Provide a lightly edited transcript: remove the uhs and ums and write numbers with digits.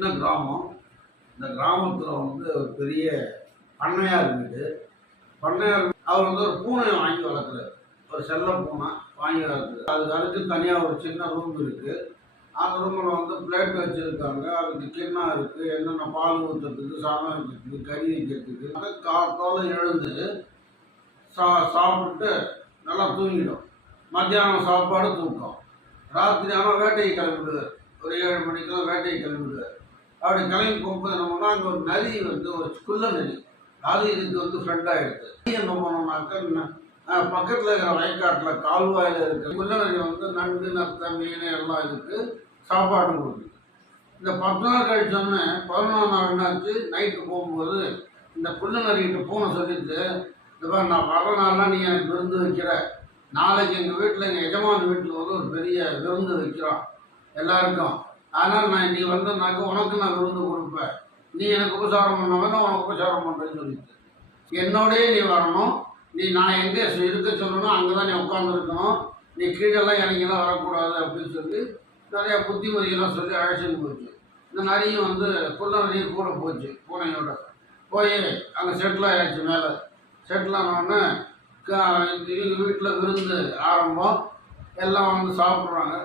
சின்ன கிராமம். இந்த கிராமத்தில் வந்து ஒரு பெரிய பண்ணையார் வீடு. பண்ணையார் அவர் வந்து ஒரு பூனையை வாங்கி வளர்க்குறாரு. ஒரு செல்ல பூனை வாங்கி வளர்க்குறாரு. அதுக்கு அடுத்து தனியாக ஒரு சின்ன ரூம் இருக்குது. அந்த ரூமில் வந்து பிளேட் வச்சுருக்காங்க. அதுக்கு கிண்ணம் இருக்குது. என்னென்ன பால் ஊற்றுறதுக்கு, சாதம் வைக்கிறதுக்கு, கறி வைக்கிறதுக்கு. அதை காலத்தோடு எழுந்து சாப்பிட்டு நல்லா தூங்கிடும். மத்தியானம் சாப்பாடு தூக்கம். ராத்திரி ஆனால் வேட்டையை கிளம்பிடுவார். ஒரு 7 மணிக்கெல்லாம் வேட்டையை கிளம்பிடுவார். அப்படி கிளம்பி போகும்போது என்னன்னா அங்கே ஒரு நதி வந்து ஒரு குள்ள நதி. அது இதுக்கு வந்து ஃப்ரெண்ட் ஆகிடுது. என்ன பண்ணோம்னாக்க பக்கத்தில் இருக்கிற வயக்காட்டில் கால்வாயில் இருக்கிற குள்ள நதி வந்து நண்டு, நத்தை, மீன் எல்லாம் இதுக்கு சாப்பாடு கொடுக்குது. இந்த 10 நாள் கழிச்சோன்னே 11ஆம் நாள் என்னாச்சு, நைட்டு போகும்போது இந்த குள்ள நதிக்கிட்ட பூனை சொல்லிட்டு, இந்த மாதிரி நான் வர்ற நாள்லாம் நீ எனக்கு விருந்து வைக்கிற, நாளைக்கு எங்கள் வீட்டில் எங்கள் எஜமான வீட்டில் வந்து ஒரு பெரிய விருந்து வைக்கிறோம் எல்லாருக்கும். அதனால் நான் நீ வந்தனாக்க உனக்கு நான் விருந்து கொடுப்பேன். நீ எனக்கு உபசாரம் பண்ணவன் நான் உனக்கு உபசாரம் பண்ணுறேன்னு சொல்லிட்டு, என்னோடய நீ வரணும். நான் எங்கே இருக்க சொல்லணும் அங்கே தான் நீ உட்காந்துருக்கணும். நீ கீழெல்லாம் இறங்கிலாம் வரக்கூடாது அப்படின்னு சொல்லி நிறையா புத்திமதியெல்லாம் சொல்லி அழைச்சின்னு போச்சு. இந்த நரியும் வந்து குள்ள நரியும் கூட போச்சு பூனையோட. போய் அங்கே செட்டில் ஆகிடுச்சு. மேலே செட்டில் ஆனோடனே இவங்க வீட்டில் விருந்து ஆரம்பம். எல்லாம் வந்து சாப்பிட்றாங்க.